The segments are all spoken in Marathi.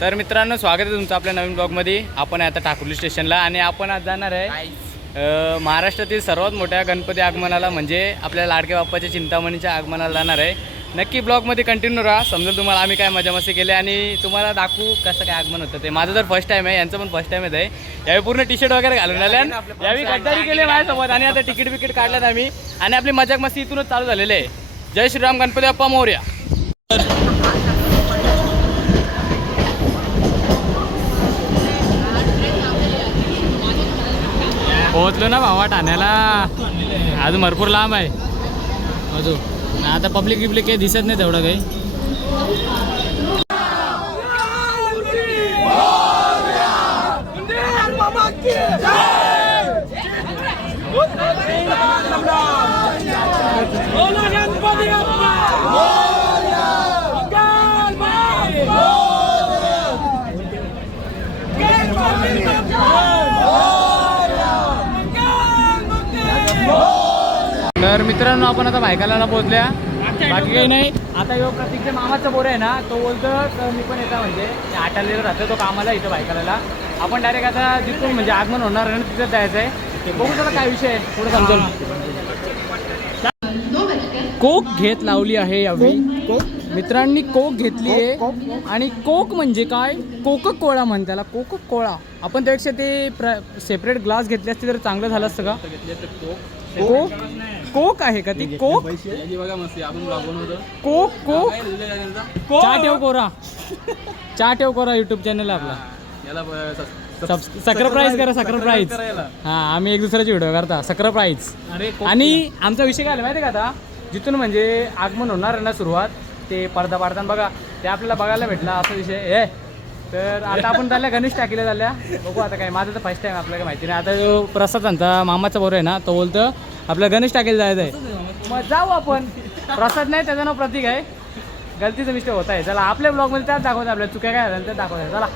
तर मित्रांनो स्वागत आहे तुमचं आपल्या नवीन ब्लॉगमध्ये. आपण आहे आता ठाकुर्ली स्टेशनला आणि आपण आज जाणार आहे महाराष्ट्रातील सर्वात मोठ्या गणपती आगमनाला म्हणजे आपल्या लाडक्या बाप्पाच्या चिंतामणीच्या आगमनाला जाणार आहे. नक्की ब्लॉगमध्ये कंटिन्यू राहा. समजेल तुम्हाला आम्ही काय मजा मस्ती केली आणि तुम्हाला दाखवू कसं काय आगमन होतं ते. माझं तर फर्स्ट टाईम आहे यांचं पण फर्स्ट टाईम आहे. यावेळी पूर्ण टी शर्ट वगैरे घालून आले आणि यावेळी गद्दारी केली माझ्यासोबत आणि आता तिकीट बिकीट काढल्यात आम्ही. आणि आपली मजाक मस्ती इथूनच चालू झालेली आहे. जय श्रीराम गणपती बाप्पा मोर्या. पोहोचलो ना भावा ठाण्याला अजून भरपूर लांब आहे अजून आता पब्लिक बिब्लिक काही दिसत नाही तेवढं काही तर मित्रांनो आपण आता बायकाला पोहोचल्या. बाकी काही नाही. आता यो प्रतीकच्या मामाचा बोर आहे ना तो बोलतो तर मी पण येता म्हणजे ते आटालेला राहतो तो कामाला इथं बायकाला आपण डायरेक्ट आता जिथून म्हणजे आगमन होणार आहे ना तिथं जायचं आहे ते बघू त्याला काय विषय आहे. पुढे समजेल कोक घेत लावली आहे यावेळी. मित्रांनी कोक घेतली आहे. आणि कोक म्हणजे काय? कोक कोळा म्हण त्याला कोक कोळा आपण त्यापेक्षा ते प्र सेपरेट ग्लास घेतले असते तर चांगलं झालं असतं का? कोक. कोक आहे का ती कोक? कोक कोक. चहा ठेव कोरा. चहा ठेव कोरा युट्यूब चॅनल आपला. सक्र प्राईज करा सक्र प्राईज हा आम्ही एक दुसऱ्याची व्हिडिओ करता. सक्र प्राईज आणि आमचा विषय काय माहिती आहे का आता? जिथून म्हणजे आगमन होणार आहे ना सुरुवात ते पडदा पाडताना बघा. ते आपल्याला बघायला भेटला असा विषय. हे तर आता आपण झाल्या गणेश टाकीला झाल्या बघू आता काय माझं तर फर्स्ट टाइम आपल्याला माहिती नाही. आता जो प्रसाद म्हणता मामाचा बरोबर आहे ना तो बोलतं आपल्या गणेश टाकीला जायचं आहे. मग जाऊ आपण. प्रसाद नाही त्याचं नाव प्रतीक आहे. गलतीचं मिस्टेक होत आहे. चला आपल्या ब्लॉगमध्ये त्याच दाखवतो आपल्या चुक्या काय झाल्या त्यात दाखवत आहे चला.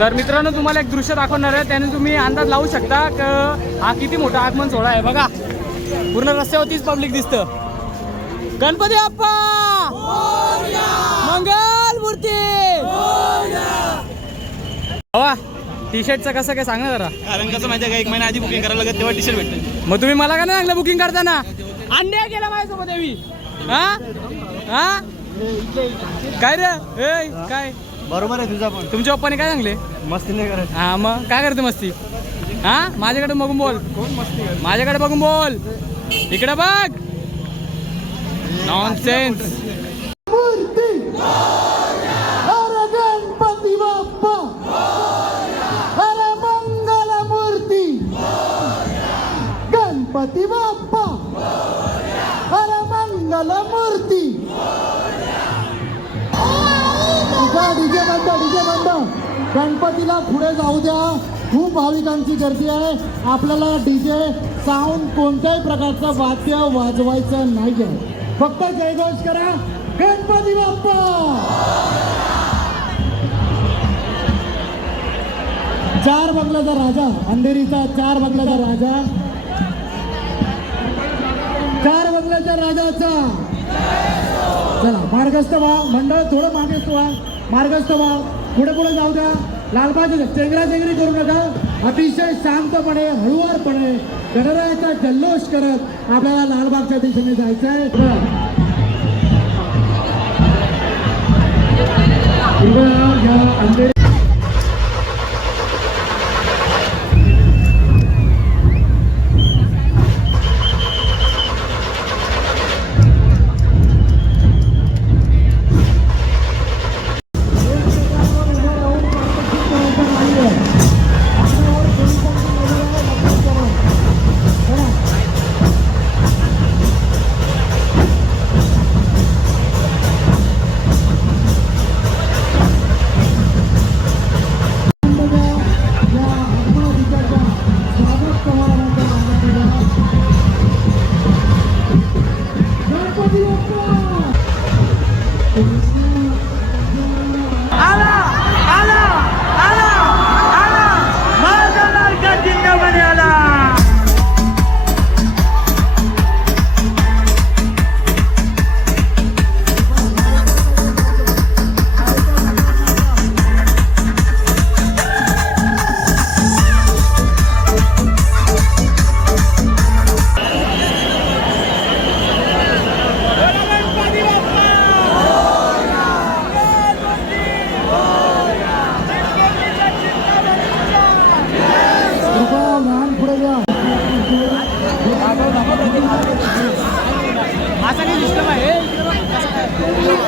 तर मित्रांनो तुम्हाला एक दृश्य दाखवणार आहे. त्याने तुम्ही अंदाज लावू शकता की हा किती मोठा आगमन सोहळा आहे. बघा. पूर्ण रस्त्यावरतीच पब्लिक दिसतं. गणपती बाप्पा! मंगल मूर्ती! हवा टी शर्टचं कसं काय सांग जरा. कारण कसं माहिती आहे का एक महिना आधी बुकिंग करायला लागत तेव्हा टी शर्ट भेटते. मग तुम्ही मला का नाही सांगलं बुकिंग करताना? अंडे केला माझ्यासोबत यावी हा? हा? काय रे? ए काय? बरोबर आहे तुझा पण. तुमच्या पप्पाने काय सांगले? मस्ती नाही करत हा मग काय करते मस्ती? हा? माझ्याकडे बघून बोल. कोण मस्ती करत माझ्याकडे बघून बोल. इकडे बघ. नॉनसेन्स मंगल मूर्ती. डीजे बंद डीजे बंद गणपतीला पुढे जाऊ द्या. खूप भाविकांची गर्दी आहे. आपल्याला डीजे साऊंड कोणत्याही प्रकारचं वाद्य वाजवायचं नाही आहे फक्त जयघोष करा. गणपती बाप्पा! चार बंगल्याचा राजा अंधेरीचा चार बंगल्याचा राजा. राजाचा चला मार्गस्थ व्हा. मंडळ थोडं मार्गस्थ व्हा मार्गस्थ व्हा. पुढे पुढे जाऊ द्या. लालबाग चेंगरा चेंगरी करू नका. अतिशय शांतपणे हळुवारपणे गणरायाचा जल्लोष करत आपल्याला लालबागच्या दिशेने जायचं आहे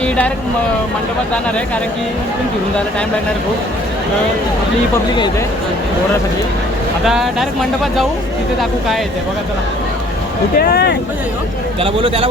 आम्ही डायरेक्ट मंडपात जाणार आहे कारण की इथून फिरून जायला टाईम लागणार आहे खूप. तर आपली पब्लिक आहे इथे ओरडासाठी आता डायरेक्ट मंडपात जाऊ तिथे दाखवू काय येते बघा चला. कुठे त्याला बोलू त्याला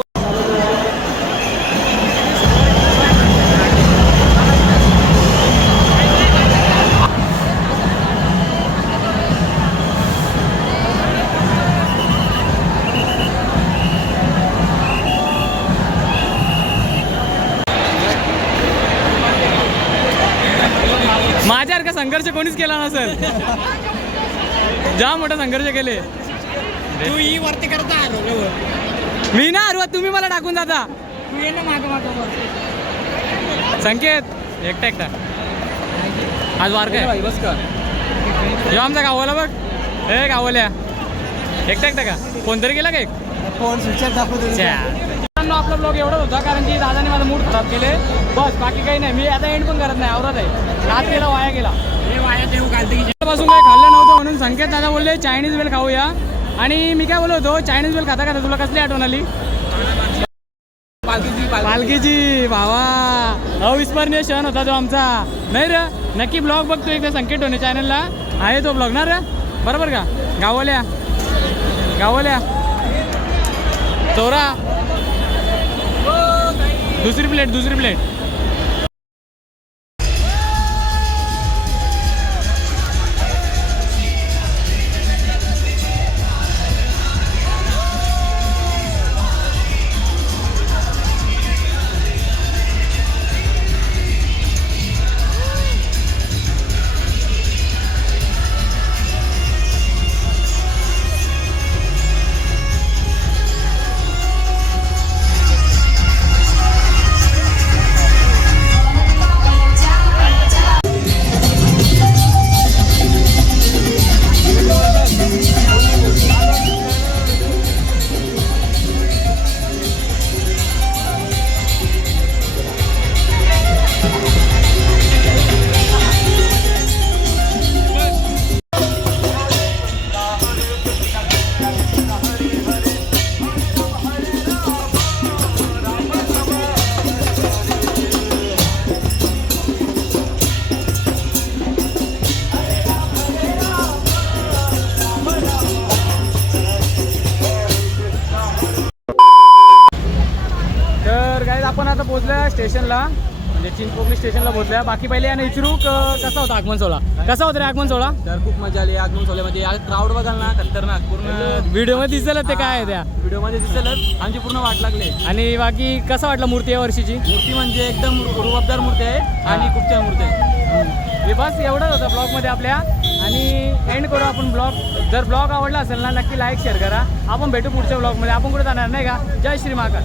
संघर्ष कोणीच केला नसेल. जाम मोठा संघर्ष केले. तू ही वरती करता मी ना अरवा तुम्ही मला टाकून जाता. तू ये ना मागं मागं संकेत एकटा एकटा. आज वार काय बस का? जेव्हा आमचा गावाला बघ. ए गावाल्या एकटा एकटा का? कोणतरी गेला का एक? फोन स्विच दाखवतो मित्रांनो आपला ब्लॉग एवढाच होता कारण की दादाने माझा मूड खराब केले. बस बाकी काही नाही. मी आता एंड पण करत नाही आवरत आहे. रात गेला वाया गेला. वाया देऊ पासून काही खाल्लं नव्हतं म्हणून संकेत दादा बोलले चायनीज वेल खाऊया. आणि मी काय बोलत होतो चायनीज वेल खाता खाता तुला कसली आठवण आली? पालखीची पालखीची भावा. अविस्मरणीय क्षण होता तो आमचा. नाही रे नक्की ब्लॉग बघतो एकदा संकेत होणे चॅनलला आहे तो ब्लॉग ना रे? बरोबर का? गावल्या. गावल्या. चोरा दुसरी प्लेट दुसरी प्लेट पोहोचलोय स्टेशनला म्हणजे चिंचपोकली स्टेशनला पोहोचलोय. बाकी पहिले यानं विचारू क- कसा होता आगमन सोहळा? कसा होता रे आगमन सोहळा? तर खूप मजा आली आगमन सोहळ्यामध्ये. क्राऊड बघाल ना खतरनाक. पूर्ण व्हिडिओमध्ये दिसेल ते काय आहे त्या. व्हिडिओमध्ये दिसेलच. आमची पूर्ण वाट लागले. आणि बाकी कसा वाटला मूर्ती या वर्षीची? मूर्ती म्हणजे एकदम रुबाबदार मूर्ती आहे आणि खूप छान मूर्ती आहे हे बस एवढंच होतं ब्लॉगमध्ये आपल्या. आणि एंड करू आपण ब्लॉग. जर ब्लॉग आवडला असेल ना नक्की लाईक शेअर करा. आपण भेटू पुढच्या ब्लॉगमध्ये. आपण कुठे जाणार नाही का? जय श्री महाकाल.